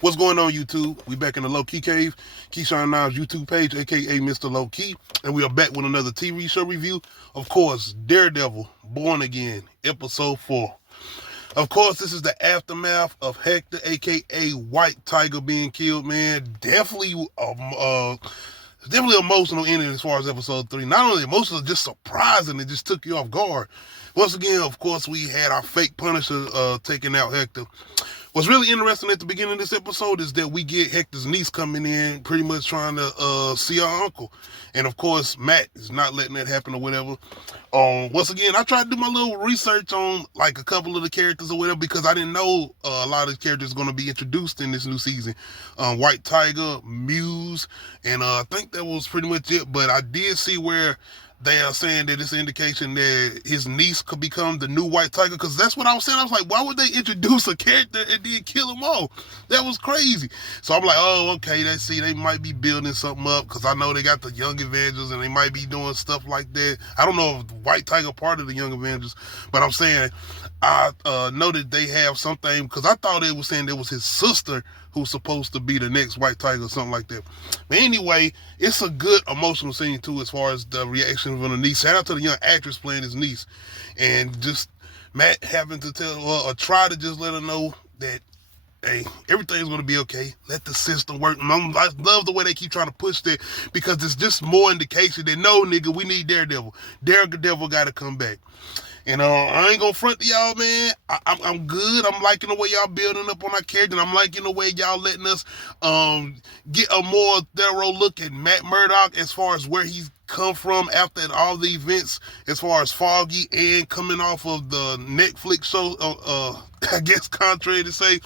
What's going on, YouTube? We back in the Low Key Cave, Keyshawn Niles YouTube page, aka Mr. Low Key, and we are back with another TV show review. Of course, Daredevil, Born Again, Episode 4. Of course, this is the aftermath of Hector, aka White Tiger, being killed. Man, definitely emotional ending as far as Episode 3. Not only emotional, just surprising. It just took you off guard. Once again, of course, we had our fake Punisher taking out Hector. What's really interesting at the beginning of this episode is that we get Hector's niece coming in, pretty much trying to see her uncle, and of course Matt is not letting that happen or whatever. Once again, I tried to do my little research on like a couple of the characters or whatever because I didn't know a lot of the characters going to be introduced in this new season. White Tiger, Muse, and I think that was pretty much it. But I did see where they are saying that it's an indication that his niece could become the new White Tiger, because that's what I was saying. I was like, why would they introduce a character and then kill him all? That was crazy. So I'm like, oh, okay, they might be building something up, because I know they got the Young Avengers and they might be doing stuff like that. I don't know if White Tiger part of the Young Avengers, but I'm saying I know that they have something, because I thought they were saying it was his sister who's supposed to be the next White Tiger or something like that. But anyway, it's a good emotional scene too as far as the reaction from the niece. Shout out to the young actress playing his niece. And just Matt having to tell her or try to just let her know that, hey, everything's going to be okay. Let the system work. I love the way they keep trying to push that, because it's just more indication that, no, nigga, we need Daredevil. Daredevil got to come back. And I ain't gonna front to y'all, man. I'm good. I'm liking the way y'all building up on our character. And I'm liking the way y'all letting us get a more thorough look at Matt Murdock as far as where he's come from after all the events, as far as Foggy and coming off of the Netflix show, I guess contrary to say.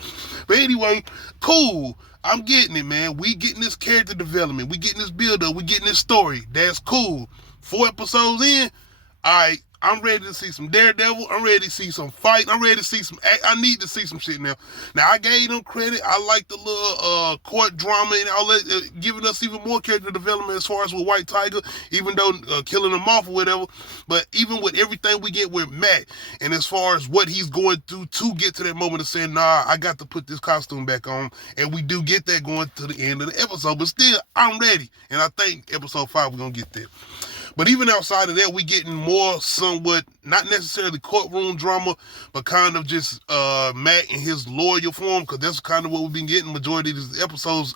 But anyway, cool. I'm getting it, man. We getting this character development. We getting this build up. We getting this story. That's cool. 4 episodes in, all right. I'm ready to see some Daredevil. I'm ready to see some fight. I'm ready to see some I need to see some shit now. Now, I gave them credit. I like the little court drama and all that, giving us even more character development as far as with White Tiger, even though killing him off or whatever. But even with everything we get with Matt, and as far as what he's going through to get to that moment of saying, nah, I got to put this costume back on. And we do get that going to the end of the episode. But still, I'm ready. And I think episode 5, we're going to get there. But even outside of that, we getting more somewhat, not necessarily courtroom drama, but kind of just Matt in his lawyer form, because that's kind of what we've been getting majority of these episodes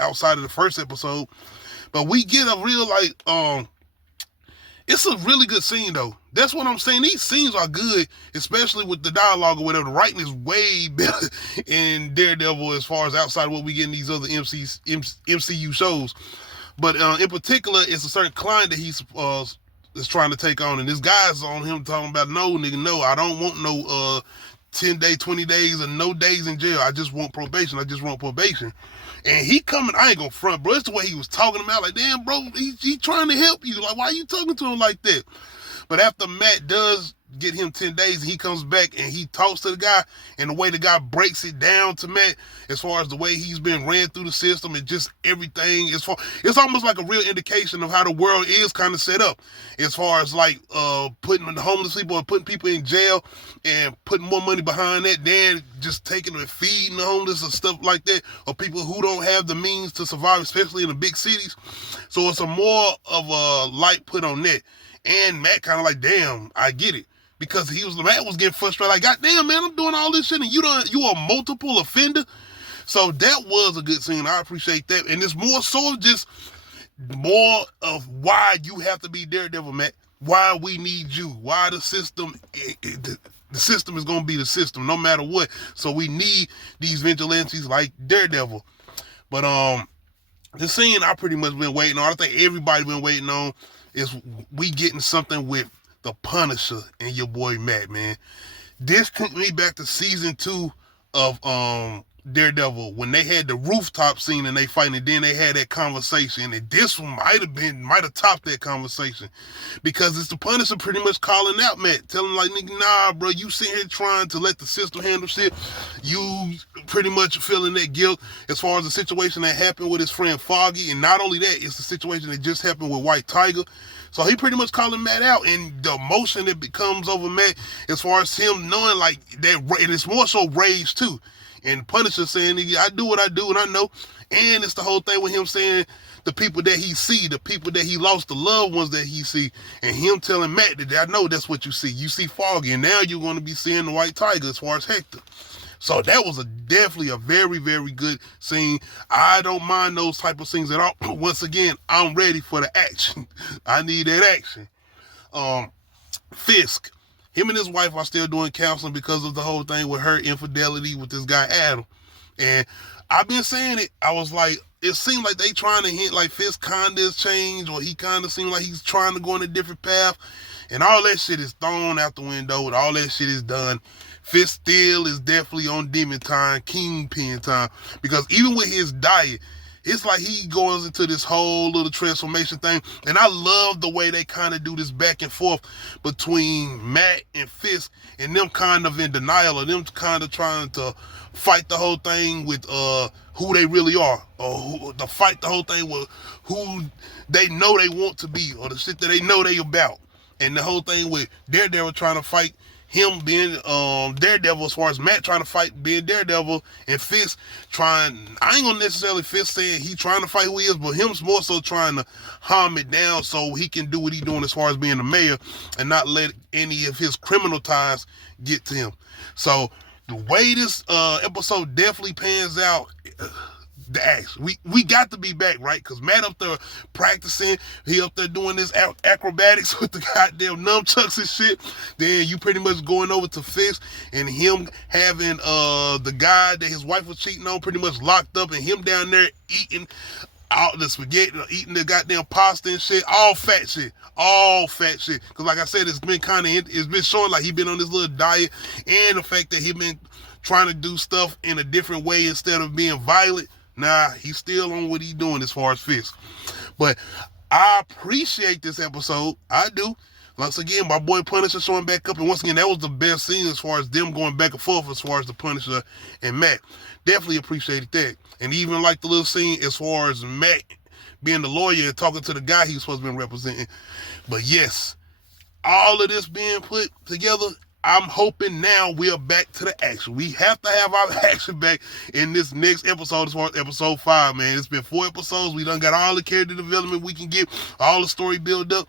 outside of the first episode. But we get a real, it's a really good scene, though. That's what I'm saying. These scenes are good, especially with the dialogue or whatever. The writing is way better in Daredevil as far as outside of what we get in these other MCU shows. But in particular, it's a certain client that he's is trying to take on. And this guy's on him talking about, no, nigga, no, I don't want no 10 days, 20 days, or no days in jail. I just want probation. I just want probation. And he coming, I ain't gonna front, bro. It's the way he was talking about, like, damn, bro, he trying to help you. Like, why are you talking to him like that? But after Matt does get him 10 days, and he comes back and he talks to the guy, and the way the guy breaks it down to Matt as far as the way he's been ran through the system and just everything, it's almost like a real indication of how the world is kind of set up as far as like putting the homeless people or putting people in jail and putting more money behind that than just taking and feeding the homeless and stuff like that, or people who don't have the means to survive, especially in the big cities. So it's a more of a light put on that. And Matt kind of like, damn, I get it. Because Matt was getting frustrated, like, God damn, man, I'm doing all this shit and you a multiple offender. So that was a good scene. I appreciate that. And it's more so just more of why you have to be Daredevil, Matt. Why we need you. Why the system, the system is going to be the system no matter what. So we need these vigilantes like Daredevil. But the scene I pretty much been waiting on, I think everybody been waiting on, is we getting something with the Punisher and your boy Matt, man. This took me back to season 2 of Daredevil, when they had the rooftop scene and they fighting, and then they had that conversation, and this one might have topped that conversation, because it's the Punisher pretty much calling out Matt, telling him like, nigga, nah, bro, you sitting here trying to let the system handle shit. You pretty much feeling that guilt as far as the situation that happened with his friend Foggy, and not only that, it's the situation that just happened with White Tiger. So he pretty much calling Matt out, and the emotion that becomes over Matt as far as him knowing like that, and it's more so rage too. And Punisher saying, I do what I do, and I know. And it's the whole thing with him saying the people that he see, the people that he lost, the loved ones that he see, and him telling Matt that I know that's what you see. You see Foggy, and now you're going to be seeing the White Tiger as far as Hector. So that was definitely a very, very good scene. I don't mind those type of scenes at all. Once again, I'm ready for the action. I need that action. Fisk, him and his wife are still doing counseling because of the whole thing with her infidelity with this guy Adam. And I've been saying it. I was like, it seemed like they trying to hint like Fisk kind of has changed, or he kind of seemed like he's trying to go in a different path. And all that shit is thrown out the window, and all that shit is done. Fisk still is definitely on demon time, kingpin time, because even with his diet, it's like he goes into this whole little transformation thing. And I love the way they kind of do this back and forth between Matt and Fisk, and them kind of in denial, or them kind of trying to fight the whole thing with who they really are, or to fight the whole thing with who they know they want to be, or the shit that they know they about. And the whole thing with Daredevil trying to fight him being Daredevil, as far as Matt trying to fight being Daredevil, and Fisk trying, I ain't gonna necessarily Fisk saying he trying to fight who he is, but him's more so trying to calm it down so he can do what he doing as far as being the mayor and not let any of his criminal ties get to him. So the way this episode definitely pans out, the action. We got to be back, right? Because Matt up there practicing, he up there doing this acrobatics with the goddamn nunchucks and shit. Then you pretty much going over to Fisk, and him having the guy that his wife was cheating on pretty much locked up, and him down there eating all the spaghetti, eating the goddamn pasta and shit, all fat shit. Because like I said, it's been showing like he been on this little diet, and the fact that he been trying to do stuff in a different way instead of being violent. Nah, he's still on what he's doing as far as Fisk. But I appreciate this episode. I do. Once again, my boy Punisher showing back up. And once again, that was the best scene as far as them going back and forth as far as the Punisher and Matt. Definitely appreciated that. And even like the little scene as far as Matt being the lawyer and talking to the guy he was supposed to be representing. But yes, all of this being put together, I'm hoping now we are back to the action. We have to have our action back in this next episode as far as episode 5, man. It's been 4 episodes. We done got all the character development we can get, all the story build up.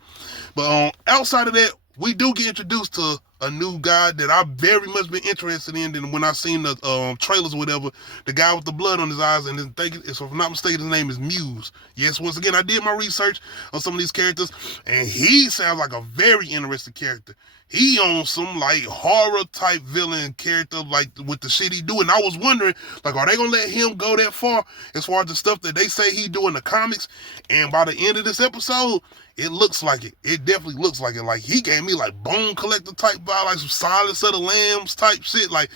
But outside of that, we do get introduced to a new guy that I've very much been interested in. And when I seen the trailers or whatever, the guy with the blood on his eyes, and if I'm not mistaken, his name is Muse. Yes, once again, I did my research on some of these characters, and he sounds like a very interesting character. He on some like horror type villain character, like with the shit he do. And I was wondering, like, are they gonna let him go that far as far as the stuff that they say he do in the comics? And by the end of this episode, it looks like it. It definitely looks like it. Like, he gave me like Bone Collector type vibe, like some Silence of the Lambs type shit, like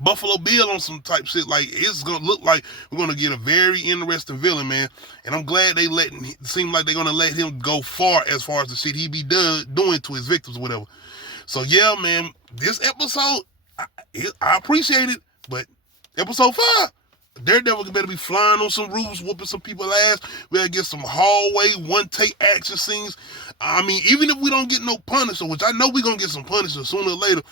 Buffalo Bill on some type shit. Like, it's gonna look like we're gonna get a very interesting villain, man. And I'm glad they seem like they're gonna let him go far as the shit he be doing to his victims or whatever. So yeah, man, this episode, I appreciate it, but episode 5, Daredevil better be flying on some roofs, whooping some people's ass. We gotta get some hallway, one-take action scenes. I mean, even if we don't get no Punisher, which I know we're gonna get some Punisher sooner or later,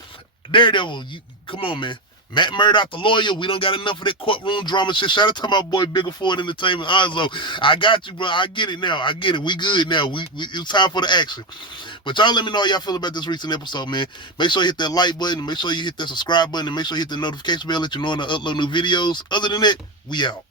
Daredevil, come on, man. Matt Murdock, the lawyer, we don't got enough of that courtroom drama shit. Shout out to my boy Bigger Ford Entertainment, Oslo. I got you, bro. I get it now. I get it. We good now. It's time for the action. But y'all let me know how y'all feel about this recent episode, man. Make sure you hit that like button. Make sure you hit that subscribe button. And make sure you hit the notification bell, let you know when I upload new videos. Other than that, we out.